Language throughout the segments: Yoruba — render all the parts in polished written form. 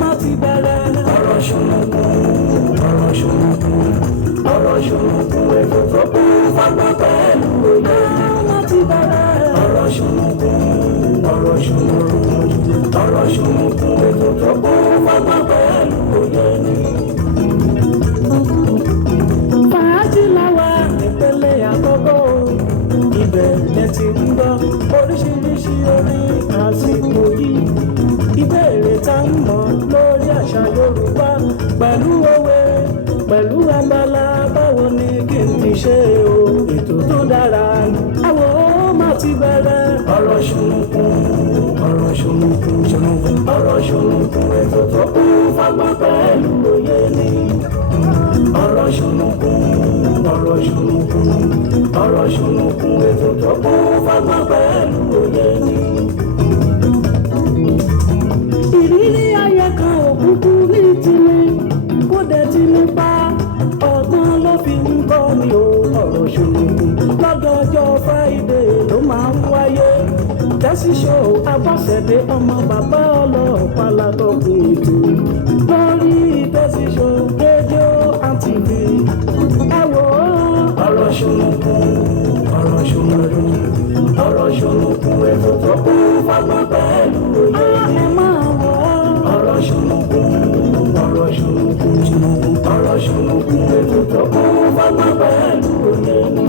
má ti bẹ̀rẹ̀. Ọ̀rọ̀ ṣùnùkùn ètò tó kún fagbọ́n pẹ̀lú òye. Ó má ti bẹ̀rẹ̀. Ọ̀rọ̀ ṣùnùkùn ètò tó kún fagbọ́n pẹ̀lú òye ni. Fàájì làwa ìpele àkọ́kọ́ ibẹ̀ lẹ ti ń gbọ́ oríṣiríṣi orin àsìkò yìí. Ìbéèrè tá ń mọ̀ lórí àṣà Yorùbá pẹ̀lú òwe pẹ̀lú abala báwo ni kí n ti ṣe o. Ètò tó dára àwọ̀ ó má ti bẹ̀rẹ̀. Ọ̀rọ̀ ṣùnùkùn ètò tó kún fagbọ́n pẹ̀lú òye ni. Ọ̀rọ̀ ṣùnùkùn ètò tó kún fagbọ́n pẹ̀lú òye ni. Ìrírí ayé kan òkúkú ní tìmí kó dẹ̀ ti nípa ọgbọ́n ló fi ń kọ́ ni o. Ọ̀rọ̀ ṣùnùkùn lọ́jọ́jọ́ Friday ló máa ń wáyé. Tẹ́sí show Abọ́sẹ̀dé ọmọ bàbá ọlọ́pàá látọkùn ètò lórí Tẹ́sí show rédíò and TV. Ẹ wò ó. Ọ̀rọ̀ ṣùnùkùn ètò tó kún fagbọ́n pẹ̀lú òye. Ẹ máa wò ó. Ọ̀rọ̀ ṣùnùkùn ètò tó kún fagbọ́n pẹ̀lú òye ni.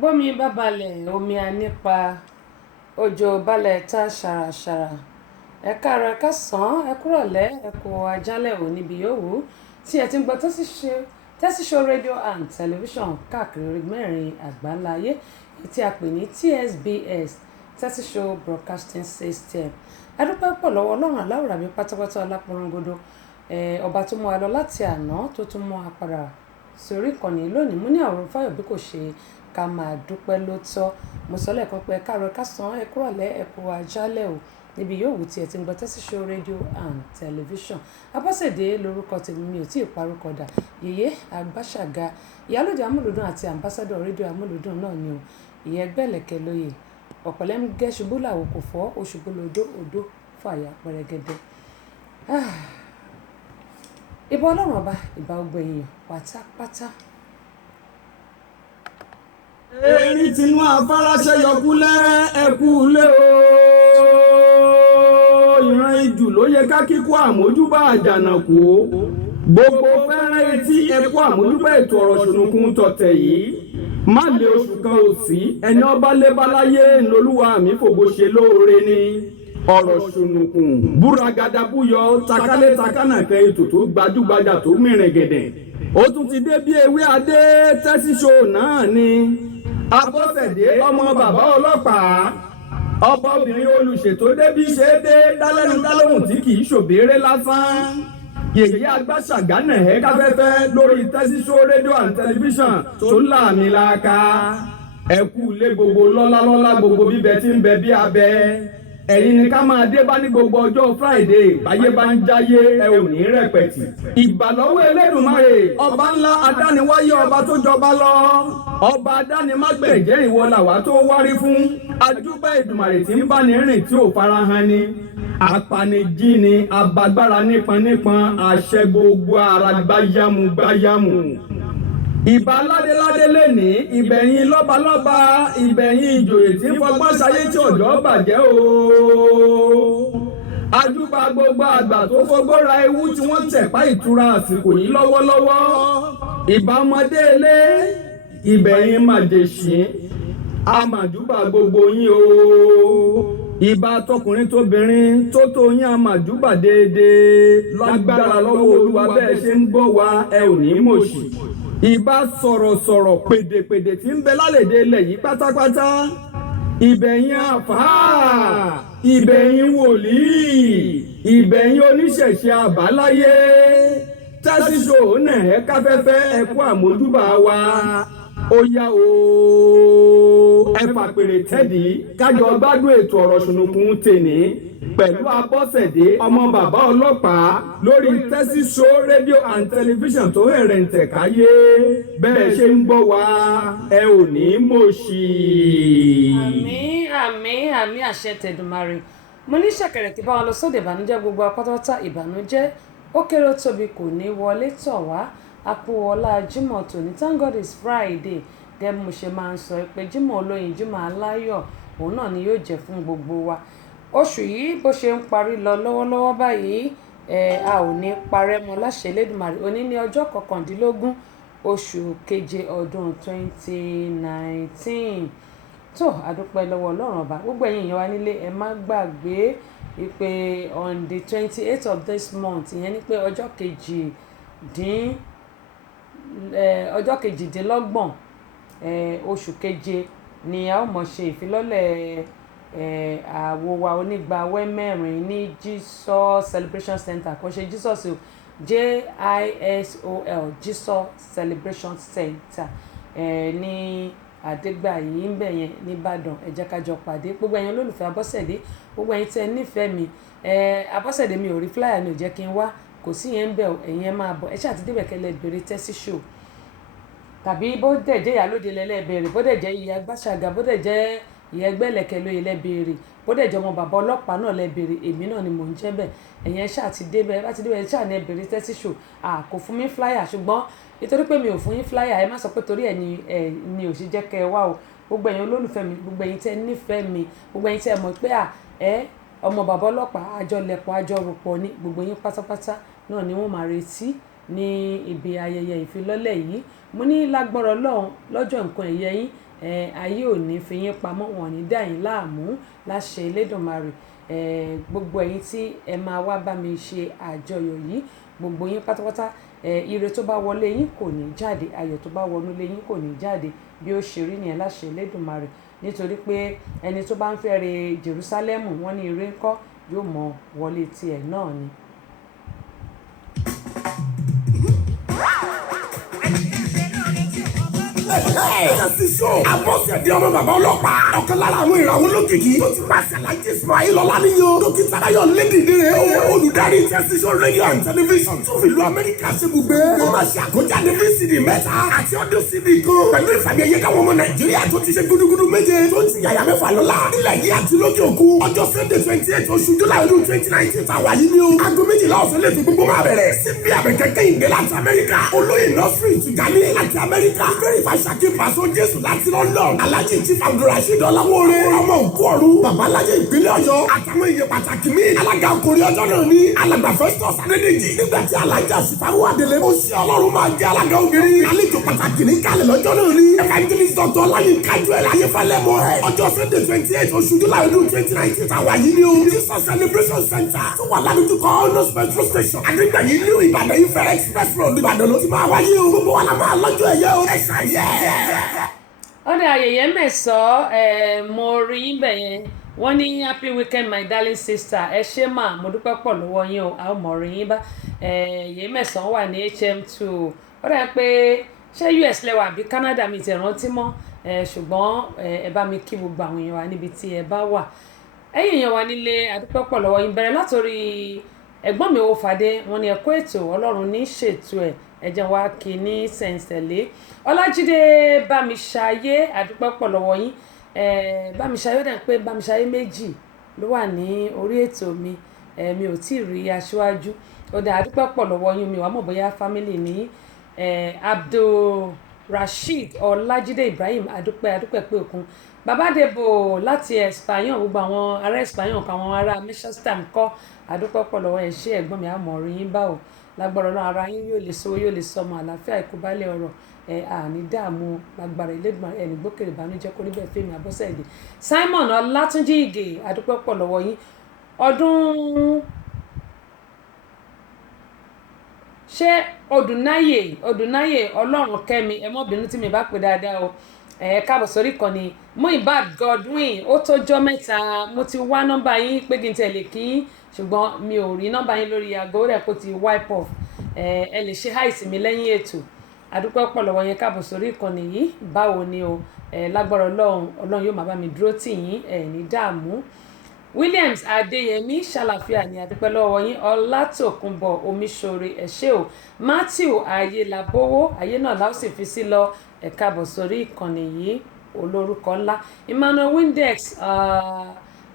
Bómi bá balẹ̀ omi á nípa, òjò balẹ̀ tá ṣàràṣàrà. Ẹ káàárọ̀ ẹ káàsán ẹ kúrọ̀lẹ́ ẹ kú àjálẹ́ ò níbi yòówù tí ẹ ti ń gbọ́ Tẹ́sí Show rédíò and tẹlifíṣàn káàkiri mẹ́rin àgbáláyé tí a pè ní TSBS Tẹ́sí Show Broadcasting System. Adúpẹ́ pọ̀ lọ́wọ́ Ọlọ́run aláwòrán mi pátápátá alápọ̀rọ̀ngodo ọba tó mú wa lọ láti àná tó tún mú wa padà sórí ìkànnì lónìí. Mo ní àwòrán fáyọ̀ bí kò ṣe ká máa dúpẹ́ ló tọ́. Mo sọ lẹ́ẹ̀kan pé ẹ káàárọ̀ ẹ káàsán ẹ kúrọ̀lẹ́ ẹ kú àjálẹ́ ò níbi yòówù tí ẹ ti ń gbọ́ Tẹ́sí Show rédíò and tẹlifíṣàn. Abọ́sẹ̀dé lórúkọ tèmi, mi ò tí ì parúkọ dà. Yèyé Àgbàṣàga ìyálóde amúlùdùn àti àmbásádọ̀ rédíò amúlùdùn náà ni o. Ìyẹn gbẹ̀lẹ̀kẹ̀ lóye ọ̀pọ̀lẹ́ ń gẹ́ ṣubú làwọn kò fọ́ òṣùbù lòdó fàyà pẹ̀rẹ̀gẹ̀dẹ̀. Ìbà Ọlọ́run ọba ìbà gbogbo èèyàn pátápátá. Èrí tinú afárásẹ́ yọkúlẹ̀ ẹkú lé o. Ìran ijù ló yẹ ká kíkó àmójúbà àjànàkú. Gbogbo fẹ́rẹ́ etí ẹkú àmójúbà ètò ọ̀rọ̀ ṣùnùkùn tọ̀tẹ̀ yìí. Má lé oṣù kan ò sí ẹni ọba lébáláyé ńlọlúwa mi fògo ṣe lóore ni. Ọ̀rọ̀ ṣùnùkùn búragada búyọ takálé takánàkẹ́ ètò tó gbajúgbajà tó mìrìn gẹ̀dẹ̀. Ó tún ti dé bí ewé adé Tẹ́sí Show náà ni. Abọ́sẹ̀dé ọmọ bàbá ọlọ́pàá ọba obìnrin olùṣètò débí ṣe é dé dálẹ́nu dálóhùn tí kì í ṣòbéèrè lásán. Yèyé Àgbàṣàga nẹ̀ẹ́ káfẹ́fẹ́ lórí Tẹ́sí Show rédíò and tẹlifíṣàn tó láàmìlàaka. Ẹ kú ilé gbogbo lọ́lá gbogbo bíbẹ tí ń bẹ bí abẹ. Ẹ̀yin ni ká máa dé bá ní gbogbo ọjọ́ Friday báyé bá ń jáyé ẹ ò ní rẹpẹ̀tì. Ìbàlọ́wọ́ Elédùmarè ọba ńlá adániwáyé ọba tó jọba lọ. Ọba adánimágbẹ̀jẹ́ ìwọ làwa tó wárí fún. Ajúbà Èdùmàrè tí ń bá ní rìn tí ò farahàn ni. Apanijí ni abagbára nípọn àṣẹ gbogbo ara gbáyàmù. Ìbà ládéládé lẹ́ni ìbẹ̀yìn lọ́balọ́ba ìbẹ̀yìn ìjòyè tí ń fọgbọ́n sayé tí ọ̀dọ́ bàjẹ́ o. Ajúbà gbogbo àgbà tó fọgbọ́n ra ewu tí wọ́n tẹ̀pá ìtura àsìkò yìí lọ́wọ́lọ́wọ́. Ìbà ọmọdé ilé ìbẹ̀yìn màjèṣí àmàjúbà gbogbo yín o. Ìbà tọkùnrin tóbìnrin tó tó yín àmàjúbà déédéé lágbára lọ́wọ́ Olúwa bẹ́ẹ̀ ṣe ń gbọ́ wa ẹ ò ní mòṣì. Ìbà sọ̀rọ̀sọ̀rọ̀ pèdèpèdè tí ń bẹ lálẹ́dẹ̀ ilẹ̀ yìí pátápátá. Ìbẹ̀yìn àfáà ìbẹ̀yìn wòlíì ìbẹ̀yìn oníṣẹ̀ṣe àbáláyé. Tẹ́sí Show nẹ̀ẹ́ káfẹ́fẹ́ ẹ̀kú àmójúbà wa. ó yá o ẹ fàpèrè tẹ́dí kájọ gbádùn ètò ọ̀rọ̀ ṣùnùkùn tèní pẹ̀lú Abọ́sẹ̀dé ọmọ bàbá ọlọ́pàá lórí Tẹ́sí Show rédíò and tẹlifíṣàn tó hẹ̀rẹ̀ ń tẹ̀ káyé bẹ́ẹ̀ ṣe ń gbọ́ wa ẹ ò ní mọ̀ọ́ṣì. àmín àmín àmín àṣẹ tẹ̀dùmarè mo ní ṣẹ̀kẹ̀rẹ̀ kí bá wọn lọ sóde ìbànújẹ́ gbogbo apátápátá ìbànújẹ́ ó kéré ó tóbi kò ní wọlé tọ̀ wá àpò ọlá Jímọ̀ tòní Thank God it's Friday gẹ́gẹ́ bí mo ṣe máa ń sọ pé Jímọ̀ olóyin Jímọ̀ aláyọ̀ òun náà ni yóò jẹ́ fún gbogbo wa oṣù yìí bó ṣe ń parí lọ lọ́wọ́lọ́wọ́ báyìí a ò ní parẹ́ mọ́ láṣẹ Elédùmarè òní ní ọjọ́ 19 oṣù keje ọdún 2019 tó àdúpẹ́ lọ́wọ́ Ọlọ́run ọba gbogbo ẹ̀yin èèyàn wa nílé ẹ má gbàgbé pé on the 28th of this month ìyẹn ni pé ọjọ́ kejìdínlọ́gbọ̀n oṣù keje ni a ó mọ̀ ṣe ìfilọ́lẹ̀ àwo wa onígba wẹ́mẹ́rin ní Jesus Celebration Center kò ṣe Jesus o JISOL Jesus Celebration Center ní Àdégbàyí ń bẹ̀ yẹn nìbàdàn ẹ jẹ́ ká jọ pàdé gbogbo ẹ̀yin olólùfẹ́ Abọ́sẹ̀dé gbogbo ẹ̀yin tẹ́ nífẹ̀ẹ́ mi Abọ́sẹ̀dé mi ò rí flyer mi ò jẹ́ kí n wá kò sí yẹn ń bẹ̀ ẹ̀yin ẹ máa bọ̀ ẹ ṣáà ti débẹ̀ kẹ́lẹ́ bèrè Tẹ́sí Show tàbí bó dẹ̀ jẹ́ Ìyálóde lẹ́lẹ́bẹ̀rẹ̀ bó dẹ̀ jẹ́ Ìyá Gbàṣàgà bó dẹ̀ jẹ́ Ìyá Ẹgbẹ́lẹ̀kẹ̀ lóye lẹ́bẹ̀rẹ̀ bó dẹ̀ jẹ́ ọmọ bàbá ọlọ́pàá náà lẹ́bẹ̀rẹ̀ èmi náà ni mò ń jẹ́ bẹ̀ ẹ̀yin ẹ ṣáà ti débẹ̀ bá ti débẹ̀ ẹ ṣáà ní ẹbẹ̀rẹ̀ Tẹ́sí Show kò fún mi flyer ṣùgbọ́n nítorí pé mi ò fún yín flyer ẹ má sọ pé torí ẹ ni ò sì jẹ́ kẹ́ ẹ wá o gbogbo ẹ̀yin olólùfẹ́ mi gbogbo ẹ̀yin tẹ́ nífẹ̀ẹ́ mi gbogbo ẹ̀yin tẹ́ mọ̀ pé ọmọ bàbá ọlọ́pàá àjọlẹ̀pọ̀ àjọrùpọ̀ ní gbogbo yín pátápátá náà ni wọ́n máa retí ní ibi ayẹyẹ ìfilọ́lẹ̀ yìí mo ní lágbọ́rọ̀ lọ́jọ́ nǹkan ẹ̀yẹ yín ayé ò ní fi yín pamọ́ wọn ní dá yín láàmú láṣẹ Elédùmarè gbogbo ẹ̀yin tí ẹ máa wá bá mi ṣe àjọyọ̀ yìí gbogbo yín pátápátá ire tó bá wọlé yín kò ní jáde ayọ̀ tó bá wọnú lé yín kò ní jáde bí ó ṣe rí nìyẹn láṣẹ Elédùmarè nítorí pé ẹni tó bá ń fẹ́ re Jerúsálẹ́mù wọ́n ní ire ńkọ́ yóò mọ wọlé tiẹ̀ náà ni. Tẹ́sí Show Abọ́sẹ̀dé ọmọ bàbá ọlọ́pàá ọ̀kan lára àwọn ìràwọ̀ olókìkí tó ti pàṣẹ Alhaji Ismail Ọláníyan dókítà Ayọ̀ Lédìdé olùdarí Tẹ́sí Show rédíò and tẹlifíṣàn tó fi ìlú Amẹ́ríkà ṣebùgbé ó máa ṣe àkójáde VCD mẹ́ta àti ọdún CD kan pẹ̀lú ìfàmì ẹ̀yẹ káwọn ọmọ Nàìjíríà tó ti ṣe gudugudu méje tó ti yàyà mẹ́fà lọ́la nílẹ̀ yìí àti lókè òkun ọjọ́ Sunday 28 oṣù July ọdún 2019 tàwa yìí ni o aago 12 ọ̀sán lè tún gbogbo máa bẹ̀rẹ̀ síbi àbẹ̀kẹ́kẹ́ ìgbé láti Amẹ́ríkà olóyè nọ́ọ̀sì Tìjàní láti Amẹ́ríkà fẹ́rẹ̀fà Ṣakí Pàṣọ Jésù láti London Alhaji Chief Abdulrasheed Ọláwóore ọmọ òkú ọ̀run babalájẹ ìpínlẹ̀ Ọ̀yọ́ àtàwọn èèyàn pàtàkì mi alága okòrí ọjọ́ náà ní alàgbà Festus Adédèjì nígbà tí alájà Sífàwù Adélé ó ṣe Ọlọ́run máa jẹ́ alága obìnrin àlejò pàtàkì ní kálẹ̀ lọ́jọ́ náà ní evangelist Dr. Ọláyínká Joel Ayéfẹ́lẹ́ mọ́ ẹ̀ ọjọ́ Sunday 28 oṣù July ọdún 2019 tàwa yìí ni o Jesus Celebration Center tó wà ládùúgbò Honors petrol station Adégbàyí ní Ìbàdàn Ifẹ̀ express road Ìbàdàn ló ti máa wáyé o gbogbo wa la máa lọ́jọ́ ẹ̀yẹ o ẹ̀ṣà yẹ. ọ̀dọ̀ ayẹyẹ mẹ́sàn-án mo rí yín bẹ̀ yẹn wọ́n ní happy weekend my darling sister ẹ ṣé mà mo dúpẹ́ pọ̀ lọ́wọ́ yín o a ó mọ̀ rí yín bá yẹn mẹ́sàn-án wà ní HM2 ó dà pé ṣé US lẹ́wà àbí Canada mi ti rántí mọ́ ṣùgbọ́n ẹ bá mi kí gbogbo àwọn èèyàn wa níbi tí ẹ bá wà ẹ̀yin èèyàn wa nílé a dúpẹ́ pọ̀ lọ́wọ́ yín bẹ̀rẹ̀ látòrí ẹ̀gbọ́n mi ò fàdé wọn ni ẹ̀kọ́ ètò Ọlọ́run ní ṣètò ẹ̀ ẹ̀jẹ̀ wa kì í ní sẹ̀ǹsẹ̀lé Ọlájídé Bámiṣayé àdúpẹ́ pọ̀ lọ́wọ́ yín Bámiṣayé ó dà pé Bámiṣayé méjì ló wà ní orí ètò mi mi ò tí ì rí aṣáájú ó dà àdúpẹ́ pọ̀ lọ́wọ́ yín mi wà mọ̀ bóyá family ní Abdulrasheed Ọlájídé Ibrahim àdúpẹ́ pé òkun Babadebo láti Espanyol gbogbo àwọn ará Espanyol káwọn ará Manchester ńkọ́ àdúpẹ́ pọ̀ lọ́wọ́ ẹ̀ ṣé ẹ̀gbọ́n mi àmọ̀ rí yín báwo lágbára náà ara yín yóò lè sówó yóò lè sọmọ àlàáfíà ìkúbálẹ̀ ọ̀rọ̀ àní dààmú lágbára Elédùmarè ẹni gbókèrè ìbànújẹ́ kó rí bẹ́ẹ̀ Fẹ́mi Abọ́sẹ̀dé Simon Ọlátúnjí Ìgè àdúpẹ́ pọ̀ lọ́wọ́ yín ọdún ṣé Odùnáyè Ọlọ́run kẹ́mi ẹ mọ́ bínú tí mi bá pè dáadáa o káàbọ̀ sórí ìkànnì Muibad Godwin ó tójọ́ mẹ́ta mo ti wá nọ́mbà yín pé kí n tẹ̀lé kí ṣùgbọ́n mi ò rí nọ́mbà yín lórí aago rẹ̀ kó ti wipe off ẹ lè ṣe háìsì mi lẹ́yìn ètò adúpẹ́ pọ̀ lọ́wọ́ yẹn káàbọ̀ sórí ìkànnì yìí báwo ni o lágbára ọlọ́run yóò máa bá mi dúró tì yín ní dààmú. Williams Adéyẹmí ṣàlàfíà ní adúpẹ́ lọ́wọ́ yín. Ọlátòkùnbọ̀ Omiṣore ẹ ṣé o. Matthew Ayélabówó ayé náà láò sì fi sí lọ ẹ káàbọ̀ sórí ìkànnì yìí olórúkọ ńlá. Emmanuel Windex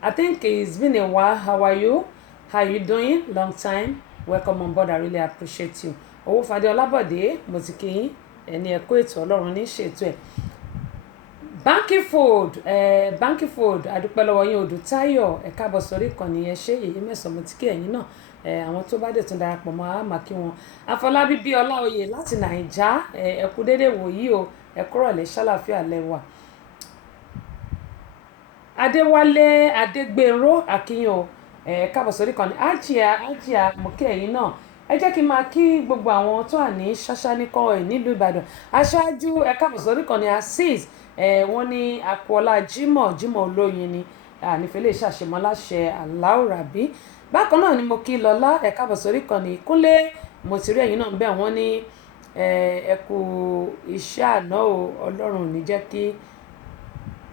I think it's been a while. How are you? How you doing? Long time. Welcome on board. I really appreciate you. Owófadé Ọlábọ̀dé mo ti kí yín ẹni ẹ̀kọ́ ètò ọlọ́run ní ṣètò ẹ̀. Bankyfold adúpẹ́ lọ́wọ́ yín Odùtáyọ̀ ẹ káàbọ̀ sórí ìkànnì yẹn ṣé èyí mẹ́sàn-án mo ti kí ẹ̀yin náà àwọn tó bá dé tún darapọ̀ mọ́ àmà kí wọn. Afọlábí bí Ọláoyè láti Nàìjà ẹ kú dédé wòyí o ẹ kúrọ̀lẹ́ ṣàlàfíà lẹ́wà. Adéwálé Adégbèrò akínyìn o káàbọ̀ sórí ìkànnì. Àjíà mo kí ẹ̀yin náà. Ẹ jẹ́ kí n máa kí gbogbo àwọn tó wà ní ṣáṣá nìkan nílùú Ìbàdàn. Aṣáájú ẹ káàbọ̀ sórí ìkànnì Azeez wọ́n ní àpọ̀lá Jímọ̀ olóyin ni nífẹ̀ẹ́ lè ṣàṣemọ́ láṣẹ Allahu Rabbi. Bákan náà ni mo kí Lọ́lá ẹ káàbọ̀ sórí ìkànnì. Kúnlé mo ti rí ẹ̀yin náà bẹ́ẹ̀ wọ́n ní ẹ kú iṣẹ́ àná o Ọlọ́run ò ní jẹ́ kí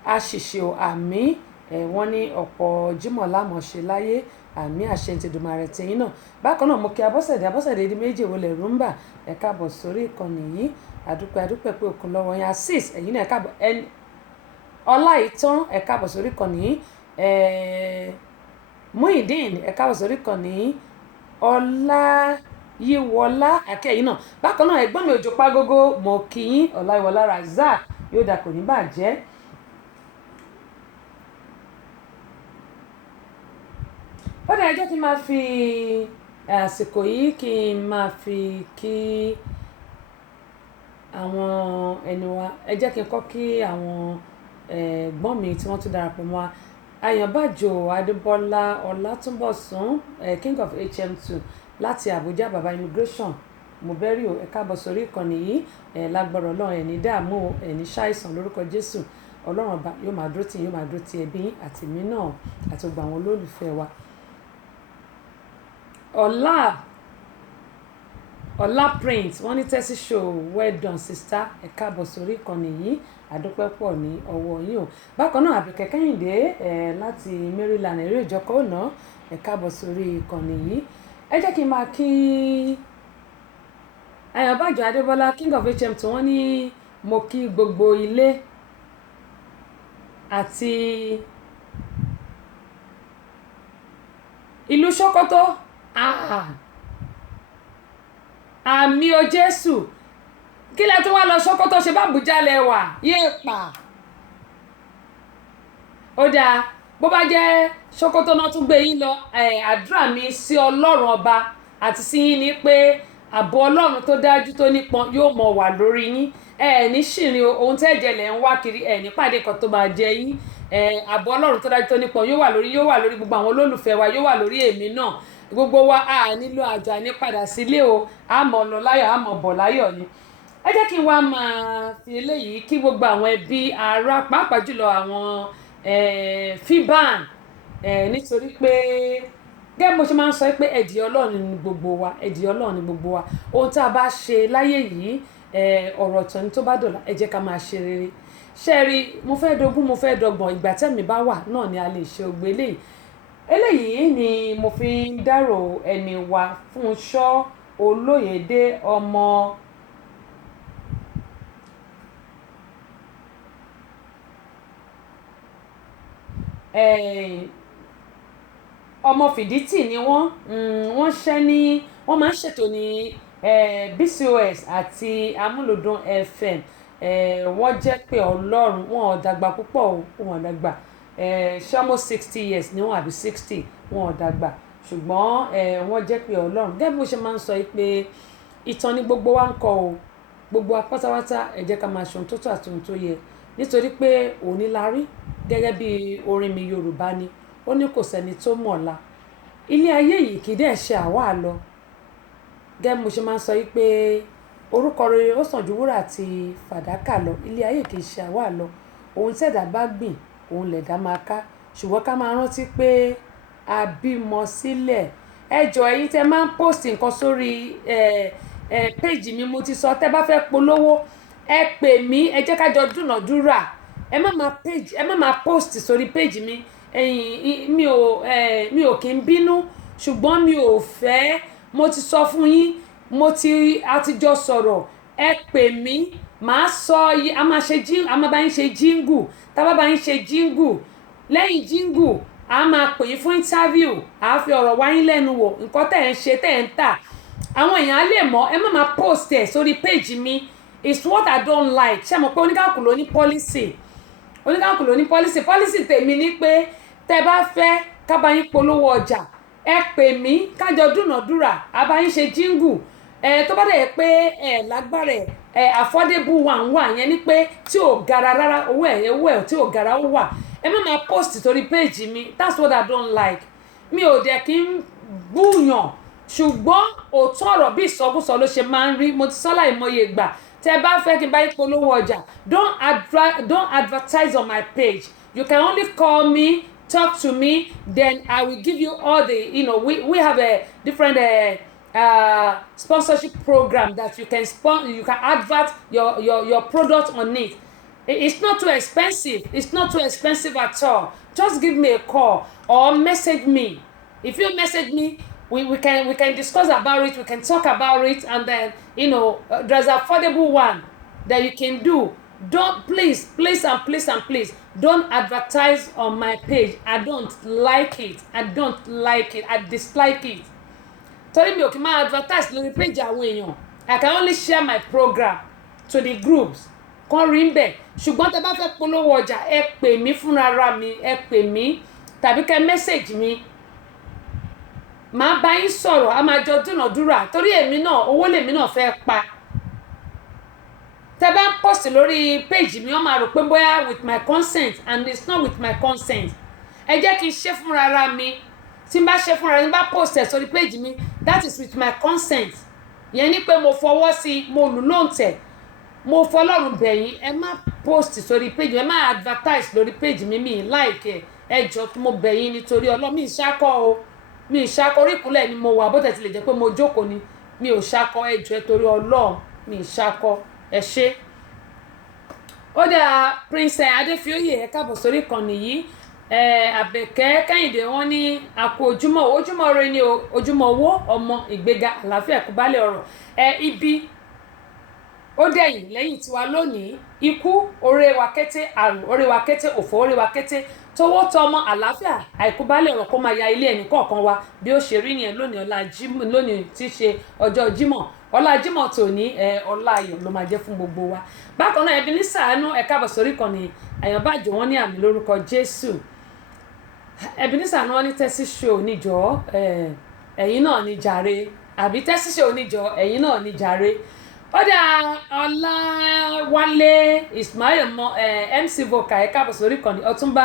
a ṣìṣe o àmín. Wọ́n ní ọ̀pọ̀ Jímọ̀ lámọ̀ ṣe láyé àmì àṣẹ ti Èdùmàrè tẹ̀yìn náà. Bákan náà mo kí Abọ́sẹ̀dé di méjì wọlé rúmbà ẹ káàbọ̀ sórí ìkànnì yìí adúpẹ́ pé òkun lọ́wọ́ yẹn. Azeez ẹ̀yin náà ẹ káàbọ̀ Ọláìtàn ẹ káàbọ̀ sórí ìkànnì yìí. Muideen ẹ káàbọ̀ sórí ìkànnì yìí. Ọláyíwọlá akẹ́yìn náà. Bákan náà ẹ̀gbọ́n mi Òjò Págógó mo kí yín Ọláyíwọlá Razak yóò dà kò ní bàjẹ́. Ó dẹ̀ jẹ́ kí n máa fi àsìkò yìí kí n máa fi kí àwọn ẹni wa ẹ jẹ́ kí n kọ́ kí àwọn ẹ̀gbọ́n mi tí wọ́n tún darapọ̀ mọ́ wa. Àyànbájò Adébọ́lá Ọlátúnbọ̀sún King of HM2 láti Àbújá baba immigration mo bẹ́rí o ẹ káàbọ̀ sórí ìkànnì yìí lágbára Ọlọ́run ẹni dààmú ẹni ṣàìsàn lórúkọ Jésù Ọlọ́run ọba yóò máa dúró tì ẹbí àti mi náà àti gbogbo àwọn olólùfẹ́ wa. Ọlá Prince wọ́n ní tẹ́sí show well done sister ẹ káàbọ̀ sórí ìkànnì yìí àdúpẹ́ pọ̀ ní ọwọ́ yín o. Bákan náà Àbíkẹ́ Kẹ́hìndé láti Maryland eré ìjọkọ̀ ọ̀nà ẹ káàbọ̀ sórí ìkànnì yìí. Ẹ jẹ́ kí n máa kí Àyànbájò Adébọ́lá King of HM2 wọ́n ní mo kí gbogbo ilé àti ìlú Sókótó àmì o Jésù kí lẹ tún wá lọ Sókótó ṣe bá Àbújá lẹ́wà yéé pa ó dáa bó bá jẹ́ Sókótó náà tún gbé yín lọ àdúrà mi sí Ọlọ́run ọba àti sí yín ni pé ààbò Ọlọ́run tó dájú tó nípọn yóò mọ wà lórí yín ní ṣìrìn ohun tẹ́jẹ̀ lẹ̀ ń wá kiri ní pàdé kan tó máa jẹ yín ààbò Ọlọ́run tó dájú tó nípọn yóò wà lórí gbogbo àwọn olólùfẹ́ wa yóò wà lórí èmi náà gbogbo wa nílò àjọ ànípadà sílé o àmọ́ lọ láyọ̀ àmọ́ bọ̀ láyọ̀ ni. Ẹ jẹ́ kí n wá máa fi eléyìí kí gbogbo àwọn ẹbí ará pàápàá jùlọ àwọn Fiban nítorí pé gẹ́gẹ́ bó ṣe máa ń sọ pé ẹ̀dì Ọlọ́run ni gbogbo wa ohun tá a bá ṣe láyé yìí ọ̀rọ̀ ọ̀tọ̀ ni tó bá dọ̀la ẹ jẹ́ ká máa ṣe rere ṣẹ́ẹ̀rí mo fẹ́ dogún mo fẹ́ dọgbọ̀n ìgbà tẹ́mi bá wà náà ni a lè ṣe ògbé eléyìí ni mo fi ń dárò ẹni wa Fúnṣọ́ Olóyèdé ọmọ Fìdítì ni wọ́n máa ń ṣètò ní BCOS àti Amúlùdún FM wọ́n jẹ́ pé Ọlọ́run wọn ò dàgbà púpọ̀ wọn ò dàgbà ṣọmọ 60 years ni wọ́n àbí 60 wọn ò dàgbà ṣùgbọ́n wọ́n jẹ́ pé Ọlọ́run gẹ́gẹ́ bó ṣe máa ń sọ pé ìtàn ni gbogbo wa ń kọ o gbogbo apátápátá ẹ jẹ́ ká máa ṣe ohun tó tọ́ àti ohun tó yẹ nítorí pé òní la rí gẹ́gẹ́ bí orin mi Yorùbá ni ó ní kò sẹ́ni tó mọ̀ ọ̀la ilé ayé yìí kì í dẹ̀ ṣe àwa lọ gẹ́gẹ́ bó ṣe máa ń sọ pé orúkọ rere ó sàn ju wúrà àti fàdákà lọ ilé ayé kì í ṣe àwa lọ ohun tẹ̀dá bá gbìn òun lẹ̀dá máa ká ṣùgbọ́n ká máa rántí pé a bímọ sílẹ̀ ẹ jọ̀ọ́ ẹ̀yin tẹ́ máa ń post nǹkan sórí page mi mo ti sọ tẹ́ bá fẹ́ polówó ẹ pè mí ẹ jẹ́ ká jọ dúnàdúrà ẹ má máa post sórí page mi mi ò kí ń bínú ṣùgbọ́n mi ò fẹ́ mo ti sọ fún yín a ti jọ sọ̀rọ̀ ẹ pè mí màá sọ a máa bá yín ṣe jíngù tá a bá bá yín ṣe jíngù lẹ́yìn jíngù a máa pè yín fún interview a fi ọ̀rọ̀ wá yín lẹ́nu wò nǹkan tẹ̀ ń ṣe tẹ̀ ń tà àwọn èèyàn á lè mọ̀ ẹ má máa post ẹ̀ sórí page mi it's what I don't like ṣé mo pé oníkàkùn ló ní policy tèmi ni pé tẹ́ bá fẹ́ ká bá yín polówó ọjà ẹ pè mí kájọ dúnàdúrà a bá yín ṣe jíngù tó bá dẹ̀ pé lágbára affordable one wà yẹn ni pé tí ò gara rárá owó ẹ̀ tí ò gara ó wà ẹ má máa post torí page mi that's what I don't like mi ò dẹ̀ kí ń búyàn ṣùgbọ́n òótọ́ ọ̀rọ̀ bí ìsọkúsọ ló ṣe máa ń rí mo ti sọ láìmọye ìgbà tẹ́ bá fẹ́ kí n bá yín polówó ọjà don't advertise on my page you can only call me talk to me then I will give you all the we have a different sponsorship program that you can advert your product on it. It's not too expensive at all. Just give me a call or message me. If you message me, we can discuss about it, we can talk about it, and then there's an affordable one that you can do. Don't please don't advertise on my page. I don't like it. I dislike it. Torí mi ò kí máa advertise lórí page àwọn èèyàn. I can only share my program to the groups kan rí ń bẹ̀ ṣùgbọ́n tẹ́ bá fẹ́ polówó ọjà ẹ pè mí fúnra mi ẹ pè mí tàbí kẹ́ message mi màá bá yín sọ̀rọ̀ a máa jọ dúnàdúrà torí èmi náà owó lèmi náà fẹ́ pa tẹ́ bá ń post lórí page mi wọ́n máa rò pé bóyá with my consent and it's not with my consent ẹ jẹ́ kí n ṣe fúnra mi tí n bá ṣe fúnra mi bá post ẹ̀ sórí page mi that is with my consent yẹn ni pé mo fọwọ́ sí mo lù lóǹtẹ̀ mo fọlọ́run bẹ̀yìn ẹ má post sórí page ẹ má advertise lórí page mi like ẹ jọ mo bẹ̀yìn nítorí ọlọ́run mi ìṣakọ orí ìkúnlẹ̀ ni mo wà bó tẹ̀ ti lè jẹ́ pé mo jókòó ni mi ò ṣakọ ẹ jọ torí ọlọ́run mi ìṣakọ ẹ ṣé. ó dà Prince Adéfioyè ẹ káàbọ̀ sórí ìkànnì yìí Àbẹ̀kẹ́ Kẹ́hìndé wọn ní àpò ojúmọ́ rẹ ni ojúmọ́ owó ọmọ ìgbéga àlàáfíà kúbálẹ̀ ọ̀rọ̀ ibi ó dẹ̀yìn lẹ́yìn tiwa lónìí ikú oore wa kété àrùn oore wa kété òfò oore wa kété tówó tọmọ àlàáfíà àìkúbálẹ̀ ọ̀rọ̀ kó máa ya ilé ẹnì kọ̀ọ̀kan wa bí ó ṣe rí nìyẹn lónìí tí í ṣe ọjọ́ Jímọ̀ ọlá Jímọ̀ tòní ọlá ayọ̀ ló máa jẹ́ fún gbogbo wa. bákan náà ẹbí ní sàánú ẹ káàbọ̀ sórí kan ní àyànbájò wọn ní àmì lórúkọ Jésù ẹbí ní sàánú wọn ní tẹ́sí show níjọ́ ẹ̀yin náà ní jàre àbí tẹ́sí show níjọ́ ẹ̀yin náà ní jàre. Ọ̀dà Ọláwálé Ismail MC Voka ẹ káàbọ̀ sórí kan ní Ọ̀túnba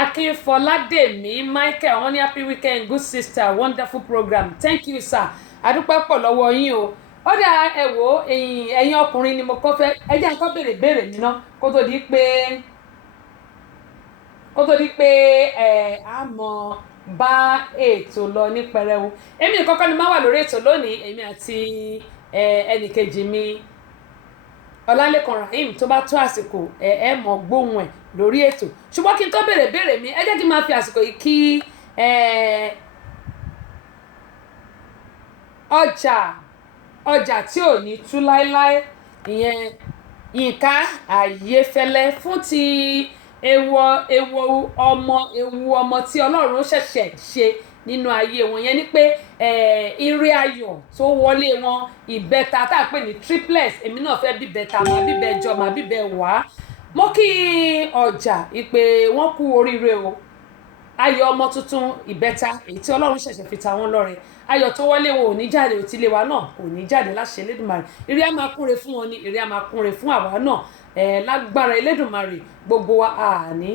Akínfọládèmí Michael wọ́n ní happy weekend good sister wonderful program thank you sir adúpẹ́ pọ̀ lọ́wọ́ yín o. Ọ̀dà ẹ wò ẹ̀yin ọkùnrin ni mo kọ́ fẹ́ ẹ jẹ́ nǹkan béèrè níná kó tó di pé a mọ̀ bá ètò lọ ní pẹrẹwu èmi kọ́kọ́ ni máa wà lórí ètò lónìí èmi àti ẹnìkejì mi Ọlálékan Rahim tó bá tó àsìkò ẹ mọ̀ gbóhùn ẹ̀ lórí ètò ṣùgbọ́n kí n tó béèrè mi ẹ jẹ́ kí n máa fi àsìkò yìí kí ọjà tí ò ní tú láéláé ìyẹn Yínká Ayéfẹ́lẹ́ fún ti ewu ọmọ tí Ọlọ́run ṣẹ̀ṣẹ̀ ṣe nínú ayé wọn yẹn ni pé ire ayọ̀ tó wọlé wọn ìbẹ́ta tá a pè ní triplets èmi náà fẹ́ bíbẹ́ta màá bíbẹ́jọ màá bíbẹ́wàá mo kí ọjà ìpè wọn kú oríire o ayọ̀ ọmọ tuntun ìbẹ́ta èyí tí Ọlọ́run ṣẹ̀ṣẹ̀ fi ta wọ́n lọ́rẹ ayọ̀ tó wọlé wọn ò ní jáde ò tí lé wa náà kò ní jáde láṣẹ Elédùmarè ire á máa kúnre fún wọn ni ire á máa kúnre fún àwa náà lágbára Elédùmarè gbogbo wa àní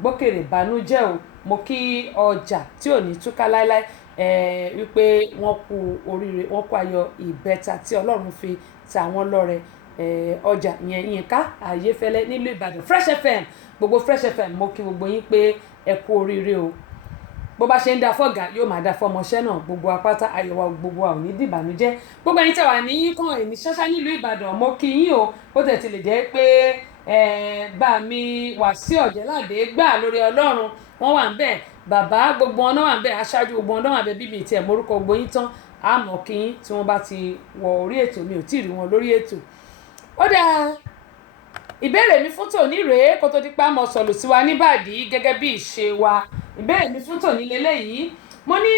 gbókèrè bànújẹ́ o mo kí ọjà tí ò ní túká láéláé wípé wọ́n kú oríire wọ́n kú ayọ̀ ìbẹ́ta tí Ọlọ́run fi ta wọ́n lọ́rẹ ọjà ìyẹn Yínká Ayéfẹ́lẹ́ nílùú Ìbàdàn Fresh FM gbogbo Fresh FM mo kí gbogbo yín pé ẹ kú oríire o. bó bá ṣe ń da fọ́gà yóò máa da fọ́mọṣẹ́ náà gbogbo apáta ayọ̀wá gbogbo àwọn ní dìbànújẹ́ gbogbo ẹni tẹ́ wà ní kàn èmi ṣáṣá nílùú Ìbàdàn mo kí yín o ó tẹ̀ ti lè jẹ́ pé bá mi Wàsíù Ọ̀jẹ́ládé gbà lórí Ọlọ́run wọ́n wà ń bẹ̀ bàbá gbogbo ọ̀nà wà ń bẹ̀ aṣáájú gbogbo ọ̀nà wà ń bẹ̀ bíbí tiẹ̀ morúkọ gbogbo yín tán àmọ́ kí yín tí wọ́n bá ti wọ orí ètò mi ò tí ì rí wọn lórí ètò. Ó dáa ìbéèrè mi fún tòní rèé kó tó di pa mọ́ sọ̀lù sí wa níbàdí gẹ́gẹ́ bí ìṣe wa ìbéèrè mi fún tòní lélẹ́yìí mo ní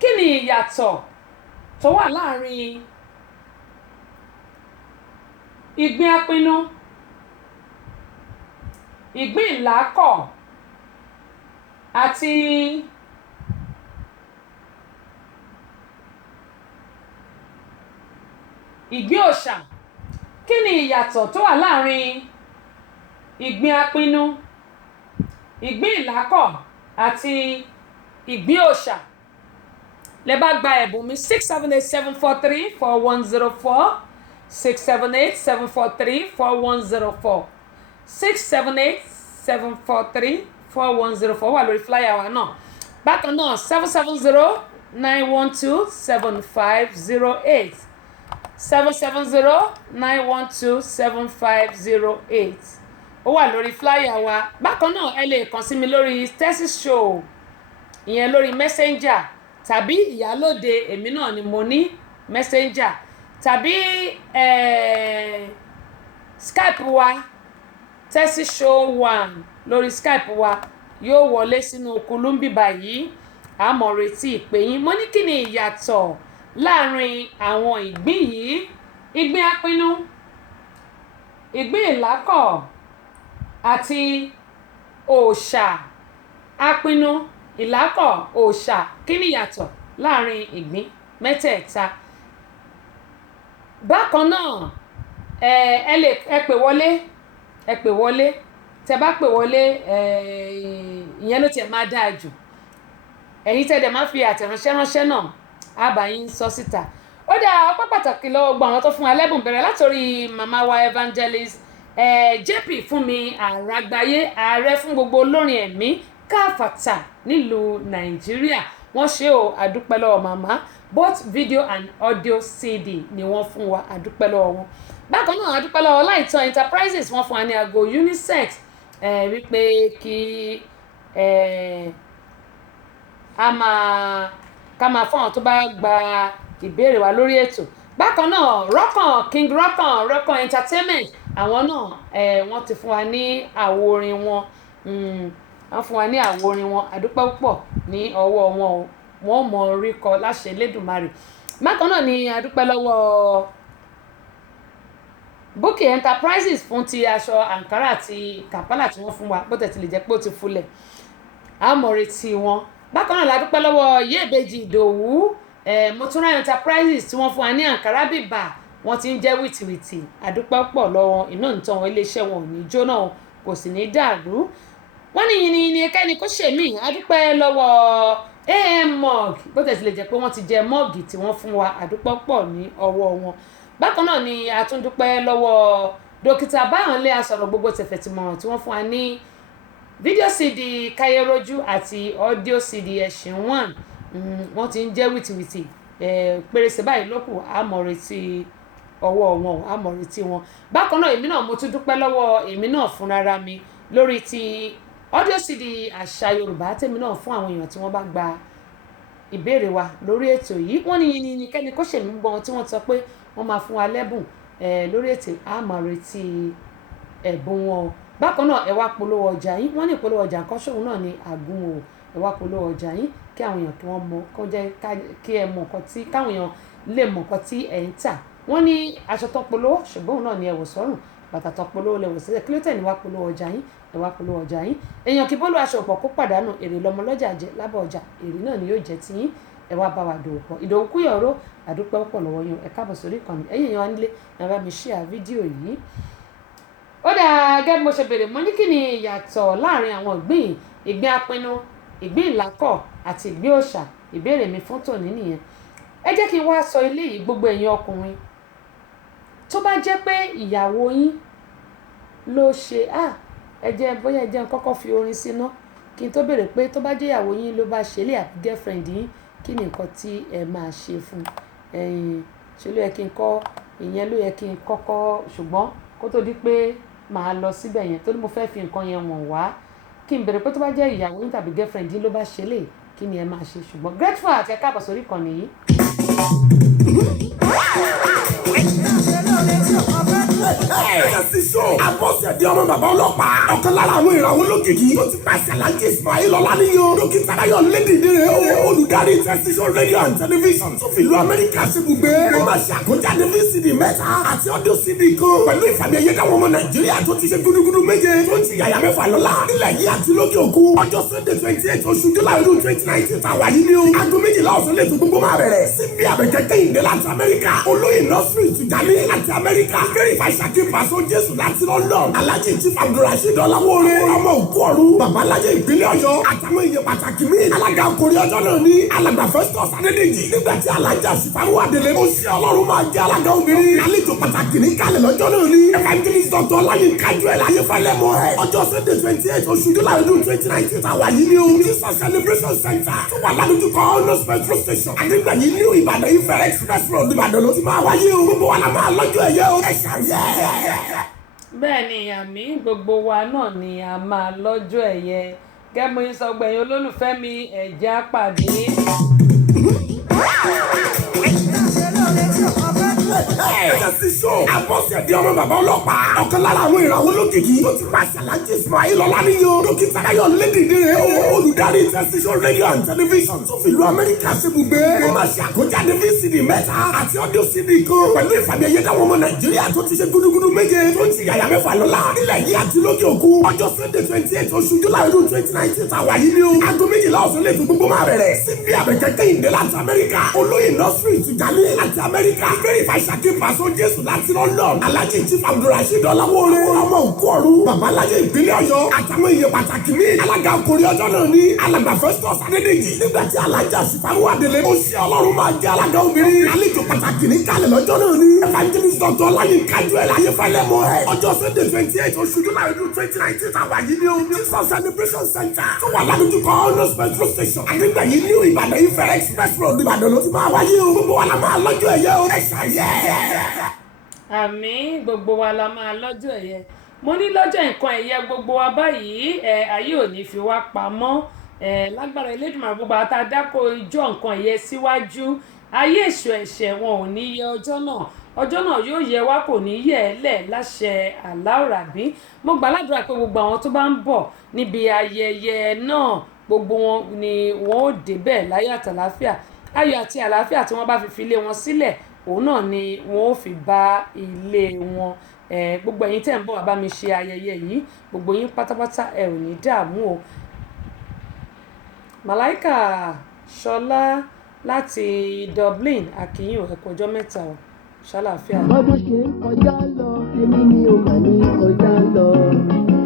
kí ni ìyàtọ̀ tó wà láàrin ìgbín apinnu ìgbín ìlákọ̀ àti ìgbín òòṣà kí ni ìyàtọ̀ tó wà láàrin ìgbín apinnu ìgbín ìlákọ̀ àti ìgbín òòṣà lẹ bá gba ẹ̀bùn mi 678-743-4104 678-743-4104 678-743-4104 wà lórí flyer wa náà bákan náà 770-912-7508 770-912-7508 ó wà lórí flyer wa bákan náà ẹ lè kàn sí mi lórí Tessy Show ìyẹn lórí messenger tàbí ìyálòde èmi náà ni mo ní messenger tàbí Skype wa Tessy Show 1 lórí Skype wa yóò wọlé sínú kulumbi báyìí àmọ́ retí ìpè yín mo ní kí ni ìyàtọ̀ láàrin àwọn ìgbín yìí ìgbín apinnu ìgbín ìlákọ̀ àti òòṣà apinnu ìlákọ̀ òòṣà kí ni ìyàtọ̀ láàrin ìgbín mẹ́tẹ̀ẹ̀ta bákan náà ẹ pè wọlé tẹ bá pè wọlé ìyẹn ló tiẹ̀ máa dáa jù ẹ̀yin tẹ́ dẹ̀ máa fi àtẹ̀ránṣẹ́ ránṣẹ́ náà àbáyín sọ síta ó dá ọpẹ́ pàtàkì lọ́wọ́ gbọ́n àwọn tó fún alẹ́bùn bẹ̀rẹ̀ látòrí màmá wa evangelist JP Fúnmi Àràgbáyé ààrẹ fún gbogbo olórin ẹ̀mí káfàtà nílùú Nàìjíríà wọ́n ṣe ó àdúpẹ́ lọ́wọ́ màmá both video and audio CD ni wọ́n fún wa àdúpẹ́ lọ́wọ́ wọn bákan náà àdúpẹ́ lọ́wọ́ Láìtàn Enterprises wọ́n fún wa ní aago unisex wípé kí ká máa fún àwọn tó bá gba ìbéèrè wa lórí ètò bákan náà King Rockan Entertainment àwọn náà wọ́n ti fún wa ní àwo orin wọn wọ́n fún wa ní àwo orin wọn àdúpẹ́ púpọ̀ ní ọwọ́ wọn wọ́n mọ orí kọ láṣẹ Elédùmarè bákan náà ni àdúpẹ́ lọ́wọ́ Bukky Enterprises fún ti aṣọ Ankara àti Kampala tí wọ́n fún wa bó tẹ̀ ti lè jẹ́ pé ó ti fúlẹ̀ àmọ̀rẹ́ tí wọn bákan náà ládúpẹ́ lọ́wọ́ Yèbèjì Ìdòwú Motura Enterprises tí wọ́n fún wa ní Ankara bíbà wọ́n ti ń jẹ́ wìtìwìtì àdúpẹ́ pọ̀ lọ́wọ́ iná ìtàn wọn iléeṣẹ́ wọn ò ní jóná kò sì ní dàrú wọ́n ní yìnyín ẹkẹ́ni kó ṣe mí àdúpẹ́ lọ́wọ́ AM mug bó tẹ̀ ti lè jẹ́ pé wọ́n ti jẹ mọ́ọ̀gì tí wọ́n fún wa àdúpẹ́ pọ̀ ní ọwọ́ wọn bákan náà ni a tún dúpẹ́ lọ́wọ́ dókítà Báyọ̀nlé asọ̀rọ̀ gbogbo tẹ̀fẹ̀tìmọ̀ràn tí wọ́n fún wa ní fídíò CD Káyérójú àti audio CD ẹ̀sìn 1 wọ́n ti ń jẹ́ wìtìwìtì pèrèsè báyìí lókù àmọ̀rètí ọwọ́ wọn àmọ̀rètí wọn bákan náà èmi náà mo tún dúpẹ́ lọ́wọ́ èmi náà fúnra mi lórí ti audio CD àṣà Yorùbá tèmi náà fún àwọn èèyàn tí wọ́n bá gba ìbéèrè wa lórí ètò yìí wọ́n ní yìnyín kẹ́ni kó ṣèmí gbọ́n tí wọ́n sọ pé wọ́n máa fún wa lẹ́bùn lórí ètò àmọ̀rètí ẹ̀bùn wọn bákan náà ẹ wá polówó ọjà yín wọ́n ní ìpolówó ọjà kan ṣòun náà ní àgùn o ẹ wá polówó ọjà yín kí àwọn èèyàn kí wọ́n mọ̀ kó jẹ́ kí ẹ mọ̀ nǹkan tí káwọn èèyàn lè mọ̀ nǹkan tí ẹ̀ ń tà wọ́n ní aṣọ tó polówó ṣùgbọ́n òun náà ní ẹ̀wò sọ́rùn bàtà tó polówó lẹ̀wò sílẹ̀ kí ló tẹ̀ ní wá polówó ọjà yín ẹ wá polówó ọjà yín èèyàn kí bólú aṣọ òpọ̀ kó pàdánù èrè lọ́mọ lọ́jà jẹ lábọ̀ ọjà èrè náà ni yóò jẹ́ ti yín ẹ wá bá wa dòwò pọ̀ Ìdòwú Kúyọ̀rọ̀ àdúpẹ́ pọ̀ lọ́wọ́ yín ẹ káàbọ̀ sórí ìkànnì ẹ̀yin èèyàn wá nílé ẹ bá mi share fídíò yìí ó dáa gẹ́gẹ́ bí mo ṣe béèrè mo ní kí ni ìyàtọ̀ láàrin àwọn ìgbín apinnu ìgbín ìlákọ̀ àti ìgbín òòṣà ìbéèrè mi fún tòní nìyẹn ẹ jẹ́ kí n wá sọ eléyìí gbogbo ẹ̀yin ọkùnrin tó bá jẹ́ pé ìyàwó yín ló ṣe ẹ jẹ́ bóyá ẹ jẹ́ n kọ́kọ́ fi orin síná kí n tó béèrè pé tó bá jẹ́ ìyàwó yín ló bá ṣe lé àbí girlfriend yín kí ni nǹkan tí ẹ máa ṣe fún ṣe ló yẹ kí n kọ́ ìyẹn ló yẹ kí n kọ́kọ́ ṣùgbọ́n kó tó di pé màá lọ síbẹ̀ yẹn torí mo fẹ́ fi nǹkan yẹn wọ̀n wá kí n béèrè pé tó bá jẹ́ ìyàwó yín tàbí girlfriend yín ló bá ṣe lé kí ni ẹ máa ṣe ṣùgbọ́n grateful àti ẹ káàbọ̀ sórí ìkànnì yìí. Abọ́sẹ̀dé ọmọ bàbá ọlọ́pàá ọ̀kan lára àwọn ìràwọ̀ olókìkí tó ti pàṣẹ Alhaji Ismail Ọláníyan dókítà Táyọ̀ Lédìdéré olùdarí tẹsíṣọ́ rédíò and tẹlifíṣàn tó fi ìlú Amẹ́ríkà ṣebùgbé ó máa ṣe àkójáde VCD mẹ́ta àti audio CD kan pẹ̀lú ìfàmì ẹ̀yẹ káwọn ọmọ Nàìjíríà tó ti ṣe gúdúgúdú méje tó ti yàyà mẹ́fà lọ́la nílẹ̀ yìí àti lókè òkun ọjọ́ Sunday 28 oṣù July 2019 tàwa yìí ni o aago 12 ọ̀sán lẹ́tọ̀ gbogbo máa bẹ̀rẹ̀ síbi àbẹ̀kẹ́kẹ́ ìdè láti Amẹ́ríkà olóyè nọ́ọ̀sì Tìjàní láti Amẹ́ríkà fẹ́rìfà ìṣàkí pàṣọ Jésù láti London Alhaji Chief Abdulrasheed Ọláwóore ọmọ òkú ọ̀run babalájẹ ìpínlẹ̀ Ọ̀yọ́ àtàwọn èèyàn pàtàkì míì alága okòrí ọjọ́ náà ní alàgbà Festus Adédèjì nígbà tí alájà Sífàwọ́ Adélé ó ṣe Ọlọ́run máa jẹ́ alága obìnrin àlejò pàtàkì ní kalẹ̀ lọ́jọ́ náà ní evangelist Dr. Ọláyínká Joel Ayéfẹ́lẹ́ mọ́ ẹ̀ ọjọ́ Sunday 28 oṣù July 2019 tàwa yìí ní o Jesus Celebration Center tó wà ládùúgbò Honors petrol station àdégbà yìí ní Ìbàdàn Ifẹ̀ express road Ìbàdàn ló ti máa wáyé o gbogbo wa la máa lọ́jọ́ ẹ̀yẹ o ẹ̀ ṣàyẹ̀. bẹ́ẹ̀ ni àmì gbogbo wa náà ni a máa lọ́jọ́ ẹ̀yẹ gẹ́gẹ́ bí sọ gbẹ̀yìn olólùfẹ́ mi ẹ̀já pàdé. Abọ́sẹ̀dé ọmọ bàbá ọlọ́pàá ọ̀kan lára àwọn ìràwọ̀ olókìkí tó ti pàṣẹ Alhaji Ismail Ọláníyan dókítà Táyọ̀ Lédìdéré olùdarí tẹsíṣọ́ rédíò and tẹlifíṣàn tó fi ìlú Amẹ́ríkà ṣebùgbé ó máa ṣe àkójáde VCD mẹ́ta àti audio CD kan pẹ̀lú ìfàmì ẹ̀yẹ káwọn ọmọ Nàìjíríà tó ti ṣe gúdúgúdú méje tó ti yàyà mẹ́fà lọ́la nílẹ̀ yìí àti lókè òkun ọjọ́ Sunday 28 oṣù July 2019 tàwa yìí ni o aago 12 ọ̀sán lẹ́tọ̀ gbogbo máa bẹ̀rẹ̀ síbi àbẹ̀kẹ́kẹ́ ìdè láti Amẹ́ríkà olóyè nọ́ọ̀sì Tìjàní láti Amẹ́ríkà fẹ́rìfà ìṣàkí pàṣọ Jésù láti London Alhaji Chief Abdulrasheed Ọláwóore ọmọ òkú ọ̀run babalájẹ ìpínlẹ̀ Ọ̀yọ́ àtàwọn èèyàn pàtàkì míì alága okòrí ọjọ́ náà ní alàgbà Festus Adédèjì nígbà tí alájà Sífàwọ́ Adélé ó ṣe Ọlọ́run máa jẹ́ alága obìnrin àlejò pàtàkì ní kalẹ̀ lọ́jọ́ náà ní evangelist Dr. Ọláyínká Joel Ayéfẹ́lẹ́ mọ́ ẹ̀ ọjọ́ Sunday 28 oṣù July 2019 tàwa yìí ní o Jesus Celebration Center tó wà ládùúgbò Honors petrol station àdégbà yìí ní Ìbàdàn Ifẹ̀ express road Ìbàdàn ló ti máa wáyé o gbogbo wa la máa lọ́jọ́ ẹ̀yẹ o ẹ̀ ṣàyẹ̀. àmì gbogbo wa la máa lọ́jọ́ ẹ̀yẹ mo ní lọ́jọ́ nǹkan ẹ̀yẹ gbogbo wa báyìí ayé ò ní fi wá pamọ́ lágbára Elédùmarè gbogbo àti àdákò ìjọ nǹkan ẹ̀yẹ síwájú ayé èṣù ẹ̀ṣẹ̀ wọn ò ní yẹ ọjọ́ náà yóò yẹ wá kò ní yẹ ẹ́ lẹ̀ láṣẹ Aláùrábí mo gbàládùra pé gbogbo àwọn tó bá ń bọ̀ níbi ayẹyẹ náà gbogbo wọn ni wọn ó débẹ̀ láyọ̀ àtàláfíà ayọ̀ àti àlàáfíà tí wọ́n bá fi ilé wọn sílẹ̀ òun náà ni wọn ó fi bá ilé wọn gbogbo ẹ̀yin tẹ́ ń bọ̀ wá bá mi ṣe ayẹyẹ yìí gbogbo yín pátápátá ẹ ò ní dààmú o. Màláìkà Ṣọlá láti Dublin akínyìn ẹ̀kọ́ ọjọ́ mẹ́ta o ṣàlàáfíà. ọdún ṣe ń kọjá lọ èmi ni ó mà ní kọjá lọ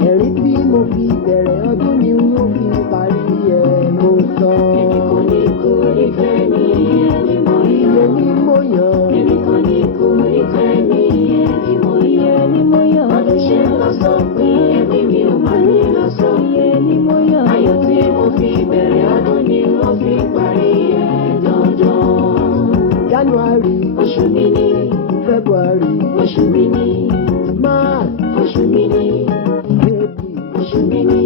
ẹ̀rí tí mo fi bẹ̀rẹ̀ ọdún ni wọ́n fi parí ẹ̀ mo sọ. èmi kò ní kú ìfẹ́ mi ẹni mo ilé yàn. ni mo yàn. èmi kò ní kú ìfẹ́ mi ẹni mo yàn. ni mo yàn. ọdún ṣe ń lọ sópin ẹ̀mí mi ò mà ní lọ sópin. ni mo yàn. ayọ̀ tí mo fi bẹ̀rẹ̀ ọdún ni wọ́n fi parí ẹ̀ dandan. January oṣù mi ni February oṣù mi ni March oṣù mi ni April oṣù mi ni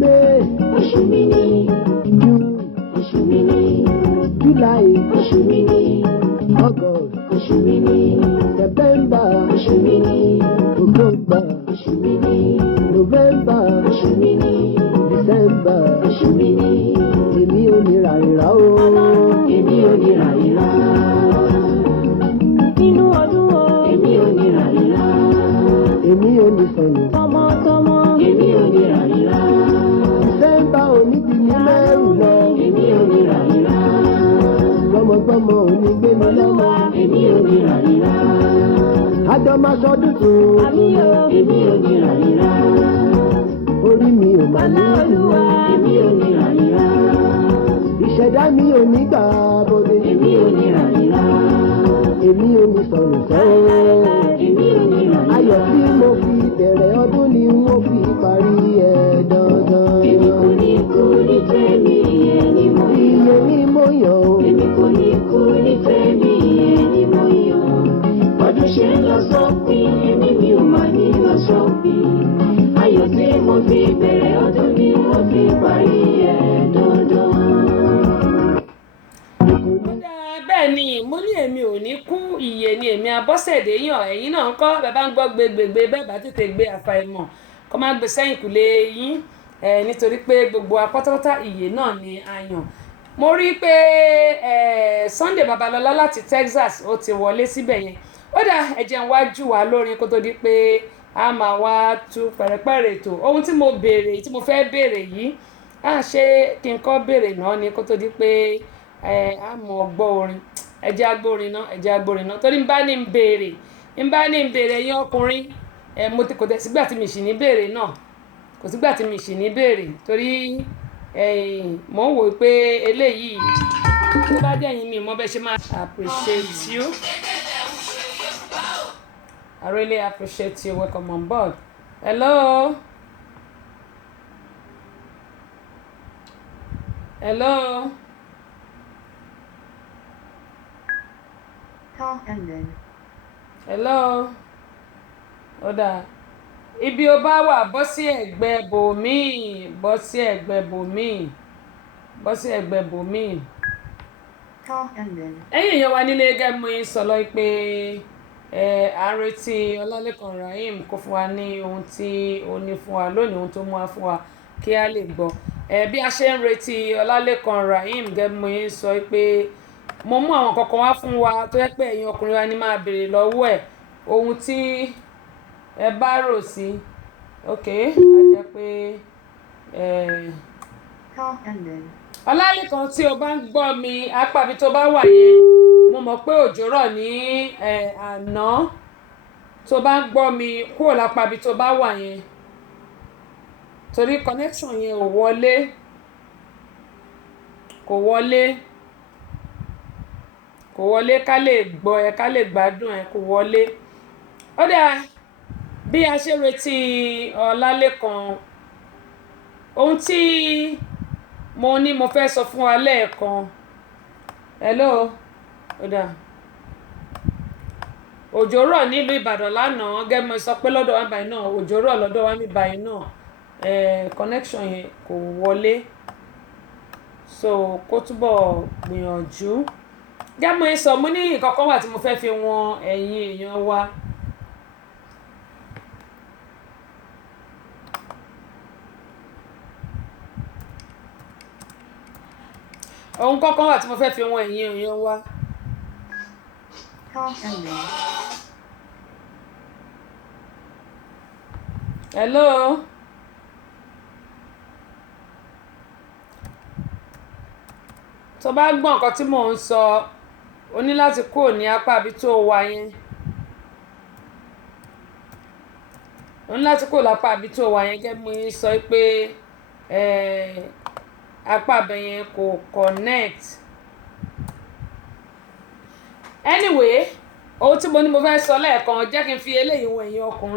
May oṣù mi ni June oṣù mi ni July oṣù mi ni August oṣù mi ni September oṣù mi ni October oṣù mi ni November oṣù mi ni December oṣù mi ni èmi ò ní ràrìrà o. èmi ò ní ràyíra nínú ọdún o. èmi ò ní ràyíra èmi ò ní sọnù. tọmọtọmọ. èmi ò ní ràyíra December òní ti ní mẹ́rù lọ. èmi ò ní ràyíra gbọmọgbọmọ òní gbé mi lọ́mọ. èmi ò ní ràyíra àjọ máa ṣọdún tó. èmi ò ní ràyíra orí mi ò máa ní ìlú. èmi ò ní ràyíra ìṣẹ̀dá mi ò ní gbà bọ́dé. èmi ò ní ràyíra èmi ò ní sọnù sẹ́wọ́. èmi ò ní ayọ̀ ràyíra tí mo fi bẹ̀rẹ̀ ọdún ni wọ́n fi parí ẹ̀ dandan. èmi kò ní Abọ́sẹ̀dé yàn ẹ̀yin náà ń kọ́ bẹ́ẹ̀ bá ń gbọ́ gbégbègbè bẹ́ẹ̀ bá tètè gbé àfàìmọ̀ kọ́ máa gbé sẹ́yìn kùlé yín nítorí pé gbogbo apátápátá ìyè náà ni a yàn. Mo rí pé Sunday Babalọlá láti Texas ó ti wọlé síbẹ̀ yẹn ó dà ẹ jẹ́ n wá jù wá lórin kó tó di pé a máa wá tú pẹ̀rẹ̀pẹ̀rẹ̀ ètò ohun tí mo béèrè tí mo fẹ́ béèrè yìí ṣé kí n kọ́ béèrè náà ni kó tó di pé a mọ̀ gbọ́ orin ẹ jẹ́ agbórin náà torí n bá ní n béèrè yín ọkùnrin mo ti kò tẹ̀ sígbà tí mi sì ní béèrè náà kò sígbà tí mi sì ní béèrè torí mo ń wò pé eléyìí tó bá jẹ́ yín mi mo bẹ́ ṣe máa appreciate you. I really appreciate you. Welcome on board. Hello. Hello. Call ended. Hello. Oda. Ibi o bá wà bọ́ sí ẹ̀gbẹ́ bòmíì, bọ́ sí ẹ̀gbẹ́ bòmíì, bọ́ sí ẹ̀gbẹ́ bòmíì. Call ended. Ẹ̀yin èèyàn wa nílé gẹ́gẹ́ mú yín sọ lọ pé à ń retí Ọlálékan Rahim kó fún wa ní ohun tí ó ní fún wa lónìí ohun tó mú wa fún wa kí a lè gbọ́. Bí a ṣe ń retí Ọlálékan Rahim gẹ́gẹ́ mú yín sọ pé mo mú àwọn kankan wá fún wa tó yẹ pé ẹ̀yin ọkùnrin wa ní máa béèrè lọ́wọ́ ẹ̀ ohun tí ẹ bá rò sí ok a jẹ́ pé Call ended. Ọlálékan tí o bá ń gbọ́ mi apábi tó bá wà yẹn mo mọ̀ pé òjò rọ̀ ní àná tó bá ń gbọ́ mi kúrò lápábi tó bá wà yẹn torí connection yẹn ò wọlé kò wọlé ká lè gbọ́ ẹ ká lè gbádùn ẹ kò wọlé. Ó dáa bí a ṣe retí Ọlálékan ohun tí mo ní mo fẹ́ sọ fún wa lẹ́ẹ̀kan hello ó dáa òjò rọ̀ nílùú Ìbàdàn lánàá gẹ́gẹ́ mo sọ pé lọ́dọ̀ wa báyìí náà òjò rọ̀ lọ́dọ̀ wa mi báyìí náà connection yẹn kò wọlé so kó túbọ̀ gbìyànjú gẹ́gẹ́ mo sọ mo ní nǹkan kan wà tí mo fẹ́ fi wọn ẹ̀yin èèyàn wa. Ohun kankan wà tí mo fẹ́ fi wọn ẹ̀yin èèyàn wa. Call ended. Hello. Tó bá gbọ́ nǹkan tí mò ń sọ o ní láti kúrò ní apá ibi tó wà yẹn. O ní láti kúrò lápá ibi tó wà yẹn gẹ́gẹ́ bí mo sọ pé apá abẹ yẹn kò connect. Anyway ohun tí mo ní mo fẹ́ sọ lẹ́ẹ̀kan jẹ́ kí n fi eléyìí wọ̀n ẹ̀yin ọkùnrin.